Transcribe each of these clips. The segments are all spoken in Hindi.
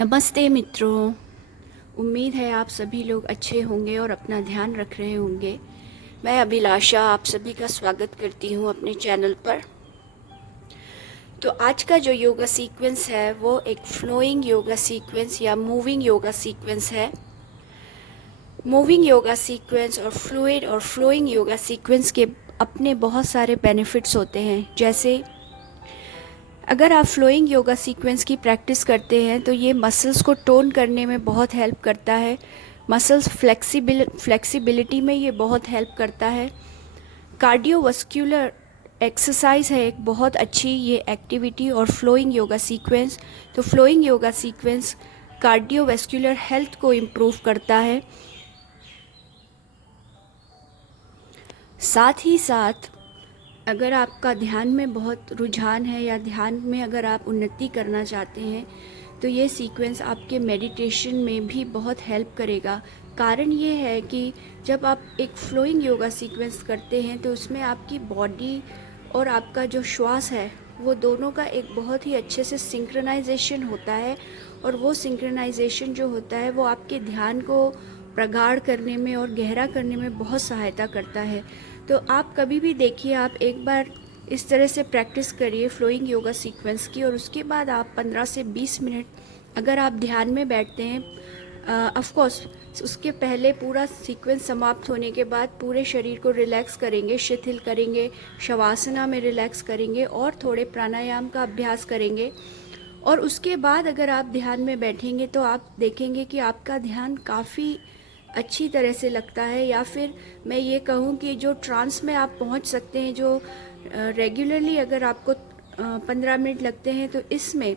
नमस्ते मित्रों। उम्मीद है आप सभी लोग अच्छे होंगे और अपना ध्यान रख रहे होंगे। मैं अभिलाषा आप सभी का स्वागत करती हूँ अपने चैनल पर। तो आज का जो योगा सीक्वेंस है वो एक फ्लोइंग योगा सीक्वेंस या मूविंग योगा सीक्वेंस है। मूविंग योगा सीक्वेंस और फ्लूइड और फ्लोइंग योगा सीक्वेंस के अपने बहुत सारे बेनिफिट्स होते हैं। जैसे अगर आप फ्लोइंग योगा सीक्वेंस की प्रैक्टिस करते हैं तो ये मसल्स को टोन करने में बहुत हेल्प करता है। मसल्स फ्लेक्सिबिलिटी में ये बहुत हेल्प करता है। कार्डियोवास्कुलर एक्सरसाइज है एक बहुत अच्छी ये एक्टिविटी और फ्लोइंग योगा सीक्वेंस। तो flowing yoga sequence cardiovascular health को इम्प्रूव करता है। साथ ही साथ अगर आपका ध्यान में बहुत रुझान है या ध्यान में अगर आप उन्नति करना चाहते हैं तो ये सीक्वेंस आपके मेडिटेशन में भी बहुत हेल्प करेगा। कारण ये है कि जब आप एक फ्लोइंग योगा सीक्वेंस करते हैं तो उसमें आपकी बॉडी और आपका जो श्वास है वो दोनों का एक बहुत ही अच्छे से सिंक्रोनाइजेशन होता है। और वो सिंक्रोनाइजेशन जो होता है वो आपके ध्यान को प्रगाढ़ करने में और गहरा करने में बहुत सहायता करता है। तो आप कभी भी देखिए, आप एक बार इस तरह से प्रैक्टिस करिए फ्लोइंग योगा सीक्वेंस की, और उसके बाद आप 15 से 20 मिनट अगर आप ध्यान में बैठते हैं, ऑफ कोर्स उसके पहले पूरा सीक्वेंस समाप्त होने के बाद पूरे शरीर को रिलैक्स करेंगे, शिथिल करेंगे, शवासना में रिलैक्स करेंगे और थोड़े प्राणायाम का अभ्यास करेंगे। और उसके बाद अगर आप ध्यान में बैठेंगे तो आप देखेंगे कि आपका ध्यान काफ़ी अच्छी तरह से लगता है। या फिर मैं ये कहूँ कि जो ट्रांस में आप पहुँच सकते हैं, जो रेगुलरली अगर आपको 15 मिनट लगते हैं तो इसमें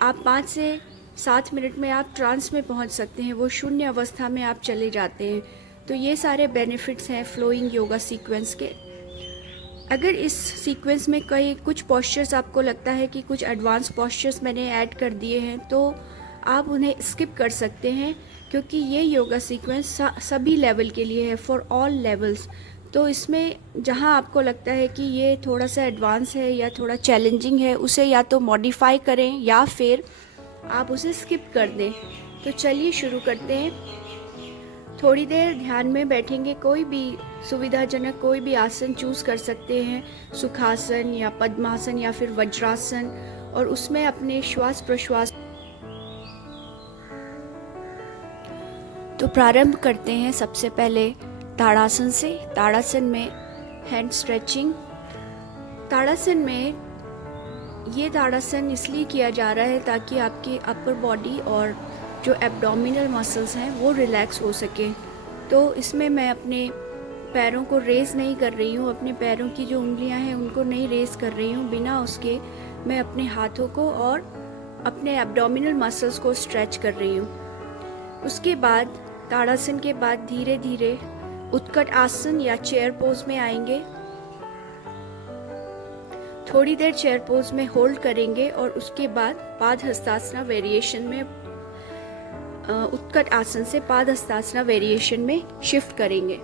आप 5 से 7 मिनट में आप ट्रांस में पहुँच सकते हैं, वो शून्य अवस्था में आप चले जाते हैं। तो ये सारे बेनिफिट्स हैं फ्लोइंग योगा सीक्वेंस के। अगर इस सीक्वेंस में कुछ पोस्चर्स आपको लगता है कि कुछ एडवांस पोस्चर्स मैंने ऐड कर दिए हैं तो आप उन्हें स्किप कर सकते हैं, क्योंकि ये योगा सीक्वेंस सभी लेवल के लिए है, फॉर ऑल लेवल्स। तो इसमें जहाँ आपको लगता है कि ये थोड़ा सा एडवांस है या थोड़ा चैलेंजिंग है, उसे या तो मॉडिफाई करें या फिर आप उसे स्किप कर दें। तो चलिए शुरू करते हैं। थोड़ी देर ध्यान में बैठेंगे, कोई भी सुविधाजनक कोई भी आसन चूज कर सकते हैं, सुखासन या पद्मासन या फिर वज्रासन, और उसमें अपने श्वास प्रश्वास। तो प्रारंभ करते हैं सबसे पहले ताड़ासन से। ताड़ासन में हैंड स्ट्रेचिंग। ताड़ासन में ये ताड़ासन इसलिए किया जा रहा है ताकि आपकी अपर बॉडी और जो एब्डोमिनल मसल्स हैं वो रिलैक्स हो सके। तो इसमें मैं अपने पैरों को रेज़ नहीं कर रही हूँ, अपने पैरों की जो उंगलियाँ हैं उनको नहीं रेज़ कर रही हूँ। बिना उसके मैं अपने हाथों को और अपने एब्डोमिनल मसल्स को स्ट्रेच कर रही हूँ। उसके बाद ताड़ासन के बाद धीरे धीरे उत्कट आसन या चेयर पोज में आएंगे। थोड़ी देर चेयर पोज में होल्ड करेंगे और उसके बाद पादहस्तासना वेरिएशन में उत्कट आसन से पादहस्तासना वेरिएशन में शिफ्ट करेंगे।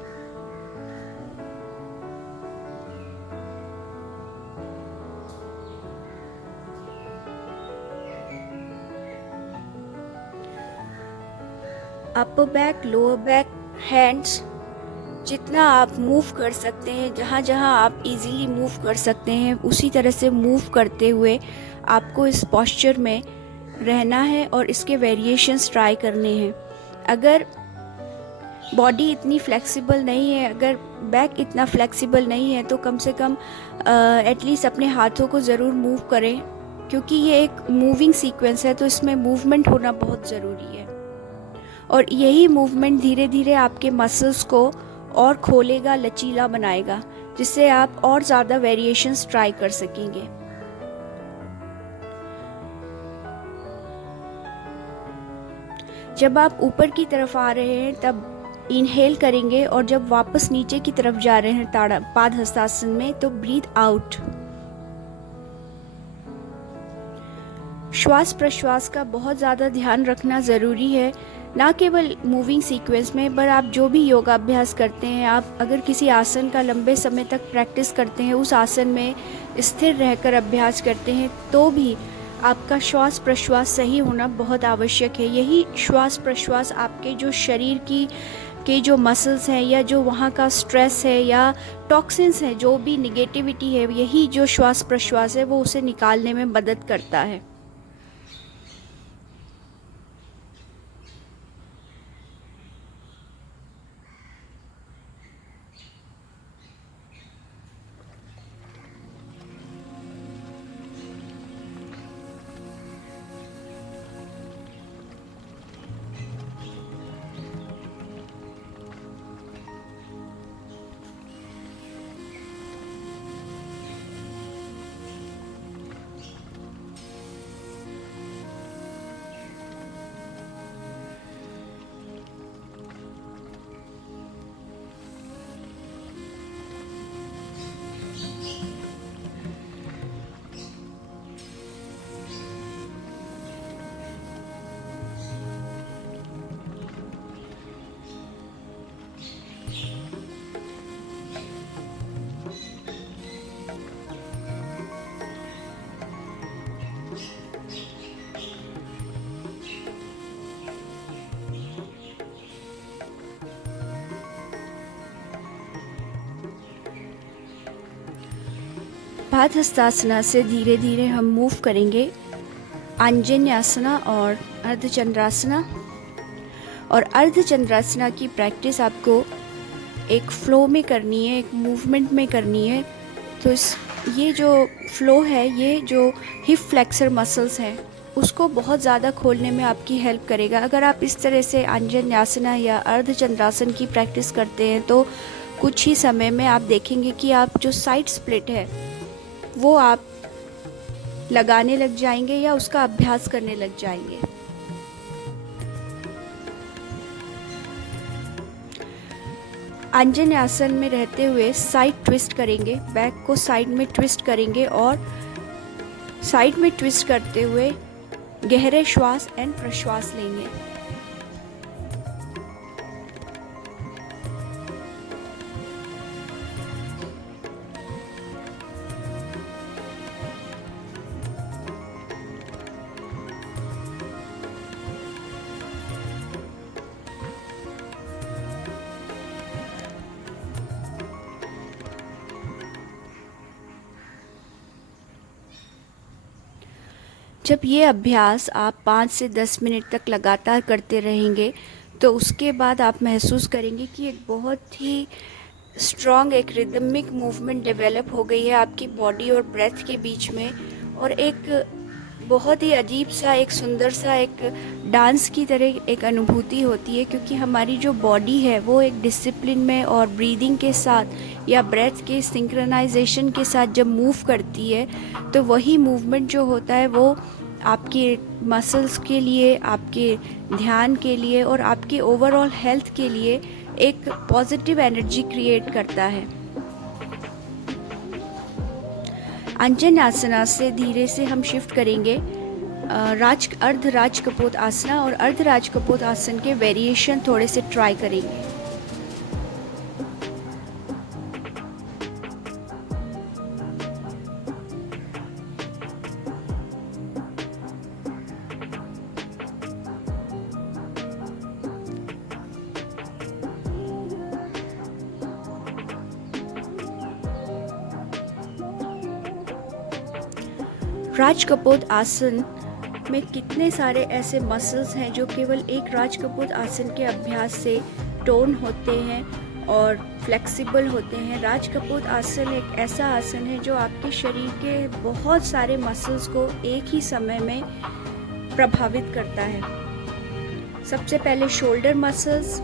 Upper back, lower back, hands, जितना आप मूव कर सकते हैं, जहाँ जहाँ आप इजीली मूव कर सकते हैं उसी तरह से मूव करते हुए आपको इस पोस्चर में रहना है और इसके वेरिएशंस ट्राई करने हैं। अगर बॉडी इतनी फ्लेक्सिबल नहीं है, अगर बैक इतना फ्लेक्सिबल नहीं है तो कम से कम एटलीस्ट अपने हाथों को ज़रूर मूव करें, क्योंकि ये एक मूविंग सीक्वेंस है तो इसमें मूवमेंट होना बहुत ज़रूरी है। और यही मूवमेंट धीरे धीरे आपके मसल्स को और खोलेगा, लचीला बनाएगा, जिससे आप और ज़्यादा वेरिएशंस ट्राई कर सकेंगे। जब आप ऊपर की तरफ आ रहे हैं तब इनहेल करेंगे, और जब वापस नीचे की तरफ जा रहे हैं पादहस्तासन में तो ब्रीथ आउट। श्वास प्रश्वास का बहुत ज़्यादा ध्यान रखना ज़रूरी है, ना केवल मूविंग सीक्वेंस में, पर आप जो भी योगा अभ्यास करते हैं, आप अगर किसी आसन का लंबे समय तक प्रैक्टिस करते हैं, उस आसन में स्थिर रहकर अभ्यास करते हैं, तो भी आपका श्वास प्रश्वास सही होना बहुत आवश्यक है। यही श्वास प्रश्वास आपके जो शरीर की के जो मसल्स हैं या जो वहाँ का स्ट्रेस है या टॉक्सिन्स हैं, जो भी निगेटिविटी है, यही जो श्वास प्रश्वास है वो उसे निकालने में मदद करता है। पादहस्तासना से धीरे धीरे हम मूव करेंगे आंजन्यासना और अर्धचंद्रासना। और अर्धचंद्रासना की प्रैक्टिस आपको एक फ़्लो में करनी है, एक मूवमेंट में करनी है। तो ये जो फ़्लो है, ये जो हिप फ्लेक्सर मसल्स हैं उसको बहुत ज़्यादा खोलने में आपकी हेल्प करेगा। अगर आप इस तरह से आंजन्यासना या अर्धचंद्रासन की प्रैक्टिस करते हैं तो कुछ ही समय में आप देखेंगे कि आप जो साइड स्प्लिट है वो आप लगाने लग जाएंगे या उसका अभ्यास करने लग जाएंगे। आंजन्यासन में रहते हुए साइड ट्विस्ट करेंगे, बैक को साइड में ट्विस्ट करेंगे और साइड में ट्विस्ट करते हुए गहरे श्वास एंड प्रश्वास लेंगे। जब ये अभ्यास आप 5 से 10 मिनट तक लगातार करते रहेंगे तो उसके बाद आप महसूस करेंगे कि एक बहुत ही स्ट्रॉन्ग एक रिदमिक मूवमेंट डेवलप हो गई है आपकी बॉडी और ब्रेथ के बीच में, और एक बहुत ही अजीब सा, एक सुंदर सा, एक डांस की तरह एक अनुभूति होती है। क्योंकि हमारी जो बॉडी है वो एक डिसिप्लिन में और ब्रीदिंग के साथ या ब्रेथ के सिंक्रोनाइजेशन के साथ जब मूव करती है तो वही मूवमेंट जो होता है वो आपके मसल्स के लिए, आपके ध्यान के लिए और आपके ओवरऑल हेल्थ के लिए एक पॉजिटिव एनर्जी क्रिएट करता है। आंजन्यासना से धीरे से हम शिफ्ट करेंगे अर्ध राज कपोत आसना, और अर्ध राज कपोत आसन के वेरिएशन थोड़े से ट्राई करेंगे। राज कपोत आसन में कितने सारे ऐसे मसल्स हैं जो केवल एक राज कपोत आसन के अभ्यास से टोन होते हैं और फ्लेक्सिबल होते हैं। राज कपोत आसन एक ऐसा आसन है जो आपके शरीर के बहुत सारे मसल्स को एक ही समय में प्रभावित करता है। सबसे पहले shoulder muscles,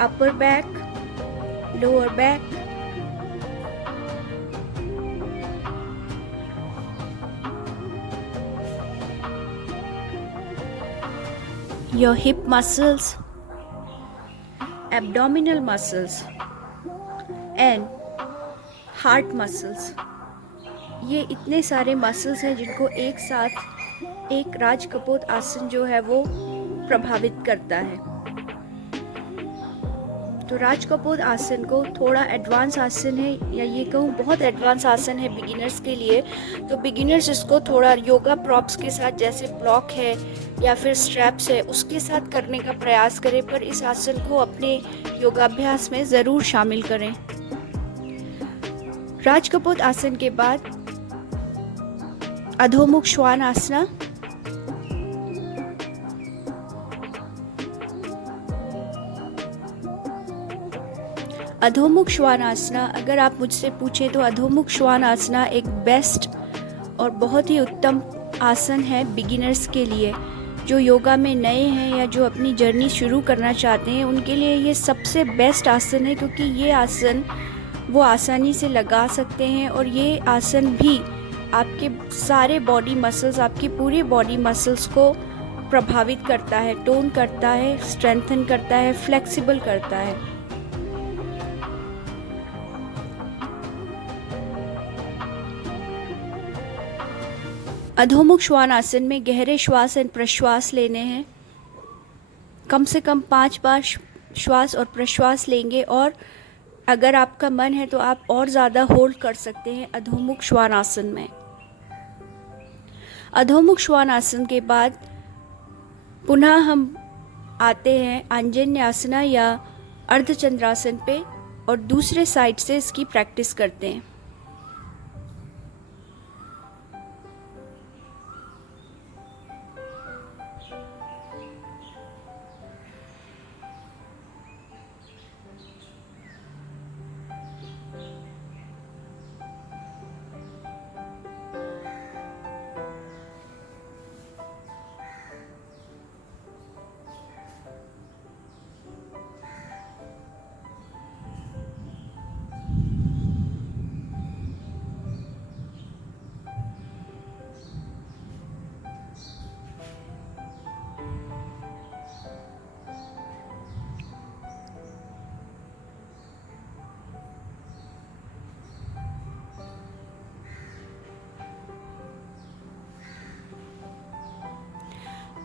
upper back, lower back, your hip muscles, abdominal muscles and heart muscles। ये इतने सारे मसल्स हैं जिनको एक साथ एक राज कपोत आसन जो है वो प्रभावित करता है। तो राज कपूर आसन को थोड़ा एडवांस आसन है, या ये कहूँ बहुत एडवांस आसन है बिगिनर्स के लिए। तो बिगिनर्स इसको थोड़ा योगा प्रॉप्स के साथ, जैसे ब्लॉक है या फिर स्ट्रैप्स है, उसके साथ करने का प्रयास करें, पर इस आसन को अपने योगाभ्यास में ज़रूर शामिल करें। राज कपूर आसन के बाद अधोमुख श्वान आसना। अधोमुख श्वान आसना, अगर आप मुझसे पूछें तो अधोमुख श्वान आसना एक बेस्ट और बहुत ही उत्तम आसन है बिगिनर्स के लिए। जो योगा में नए हैं या जो अपनी जर्नी शुरू करना चाहते हैं, उनके लिए ये सबसे बेस्ट आसन है, क्योंकि ये आसन वो आसानी से लगा सकते हैं, और ये आसन भी आपके सारे बॉडी मसल्स, आपकी पूरी बॉडी मसल्स को प्रभावित करता है, टोन करता है, स्ट्रेंथन करता है, फ्लेक्सिबल करता है। अधोमुख श्वान आसन में गहरे श्वास एंड प्रश्वास लेने हैं। कम से कम 5 बार श्वास और प्रश्वास लेंगे, और अगर आपका मन है तो आप और ज़्यादा होल्ड कर सकते हैं अधोमुख श्वान आसन में। अधोमुख श्वान आसन के बाद पुनः हम आते हैं आंजन्य आसना या अर्धचंद्रासन पे, और दूसरे साइड से इसकी प्रैक्टिस करते हैं।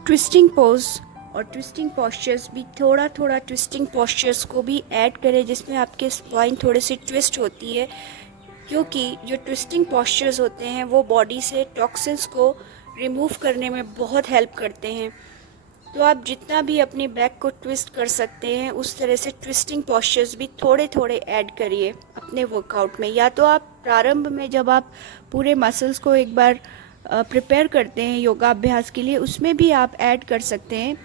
ट्विस्टिंग पोज और ट्विस्टिंग पॉस्चर्स भी, थोड़ा थोड़ा ट्विस्टिंग पॉस्चर्स को भी ऐड करें, जिसमें आपके स्पाइन थोड़ी सी ट्विस्ट होती है, क्योंकि जो ट्विस्टिंग पॉस्चर्स होते हैं वो बॉडी से टॉक्सिन्स को रिमूव करने में बहुत हेल्प करते हैं। तो आप जितना भी अपनी बैक को ट्विस्ट कर सकते हैं, उस तरह से ट्विस्टिंग पॉस्चर्स भी थोड़े थोड़े ऐड करिए अपने वर्कआउट में। या तो आप प्रारंभ में जब आप पूरे मसल्स को एक बार प्रिपेयर करते हैं योगा अभ्यास के लिए, उसमें भी आप ऐड कर सकते हैं।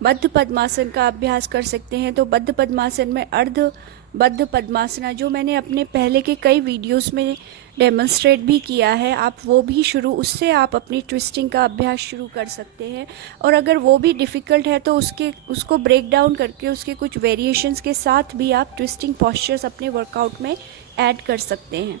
बद्ध पद्मासन का अभ्यास कर सकते हैं। तो बद्ध पद्मासन में अर्ध बद्ध पद्मासना, जो मैंने अपने पहले के कई वीडियोस में डेमोन्स्ट्रेट भी किया है, आप वो भी उससे आप अपनी ट्विस्टिंग का अभ्यास शुरू कर सकते हैं। और अगर वो भी डिफ़िकल्ट है तो उसको ब्रेक डाउन करके उसके कुछ वेरिएशंस के साथ भी आप ट्विस्टिंग पॉस्चर्स अपने वर्कआउट में ऐड कर सकते हैं।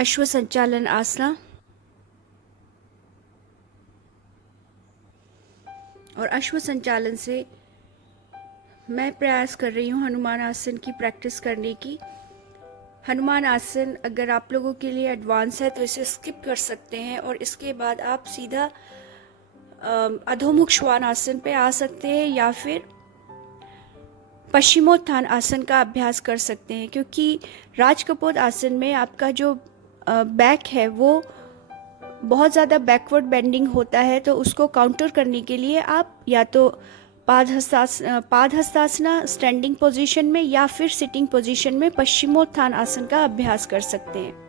अश्व संचालन आसना। और अश्व संचालन से मैं प्रयास कर रही हूँ हनुमान आसन की प्रैक्टिस करने की। हनुमान आसन अगर आप लोगों के लिए एडवांस है तो इसे स्किप कर सकते हैं और इसके बाद आप सीधा अधोमुख श्वान आसन पे आ सकते हैं या फिर पश्चिमोत्थान आसन का अभ्यास कर सकते हैं, क्योंकि राजकपोत आसन में आपका जो बैक है वो बहुत ज़्यादा बैकवर्ड बेंडिंग होता है, तो उसको काउंटर करने के लिए आप या तो पाद हस्तासना स्टैंडिंग पोजीशन में या फिर सिटिंग पोजीशन में पश्चिमोत्थान आसन का अभ्यास कर सकते हैं।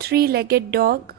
Three-legged dog.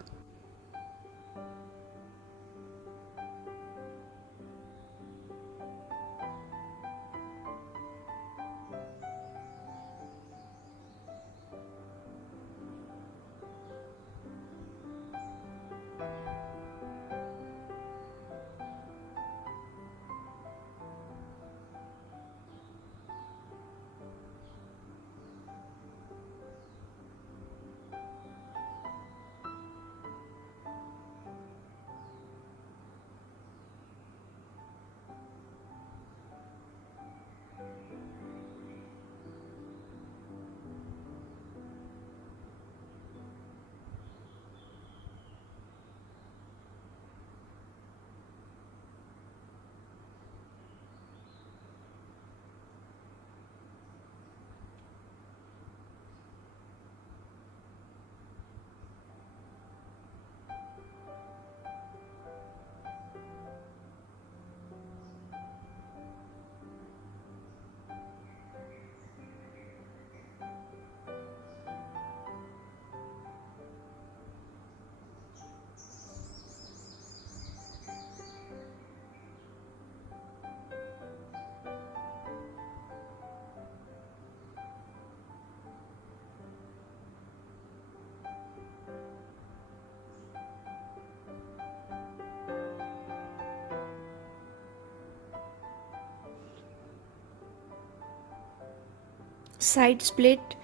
Side split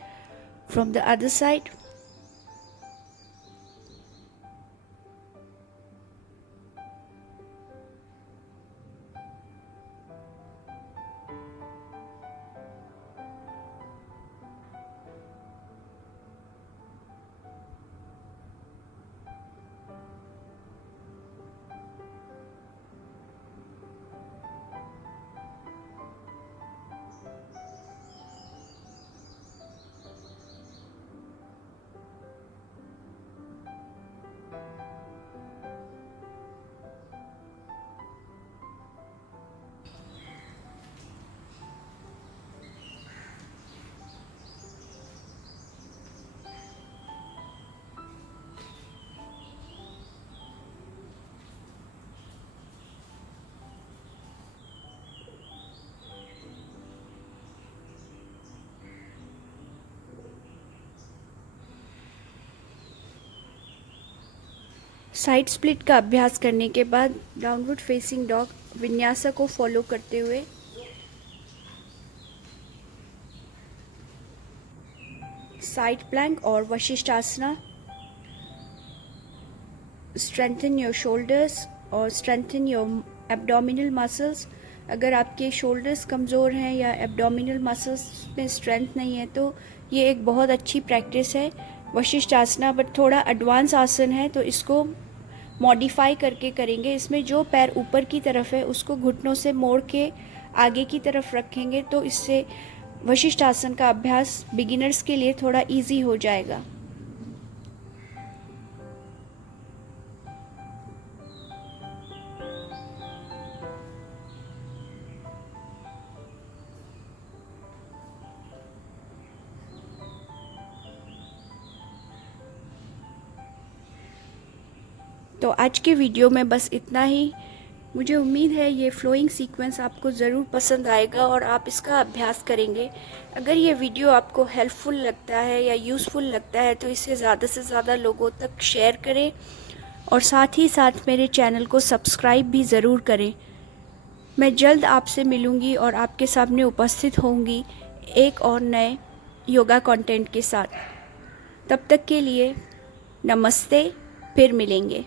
from the other side. Side split का अभ्यास करने के बाद डाउनवर्ड फेसिंग डॉग विन्यासा को फॉलो करते हुए साइड प्लैंक और वशिष्ठासना। स्ट्रेंथन योर शोल्डर्स और स्ट्रेंथन योर एब्डोमिनल मसल्स। अगर आपके शोल्डर्स कमज़ोर हैं या एब्डोमिनल मसल्स में स्ट्रेंथ नहीं है तो ये एक बहुत अच्छी प्रैक्टिस है वशिष्ठ आसना, बट थोड़ा एडवांस आसन है तो इसको मॉडिफाई करके करेंगे। इसमें जो पैर ऊपर की तरफ है उसको घुटनों से मोड़ के आगे की तरफ रखेंगे तो इससे वशिष्ठ आसन का अभ्यास बिगिनर्स के लिए थोड़ा इजी हो जाएगा। तो आज के वीडियो में बस इतना ही। मुझे उम्मीद है ये फ्लोइंग सीक्वेंस आपको ज़रूर पसंद आएगा और आप इसका अभ्यास करेंगे। अगर ये वीडियो आपको हेल्पफुल लगता है या यूज़फुल लगता है तो इसे ज़्यादा से ज़्यादा लोगों तक शेयर करें और साथ ही साथ मेरे चैनल को सब्सक्राइब भी ज़रूर करें। मैं जल्द आपसे मिलूँगी और आपके सामने उपस्थित होंगी एक और नए योगा कंटेंट के साथ। तब तक के लिए नमस्ते, फिर मिलेंगे।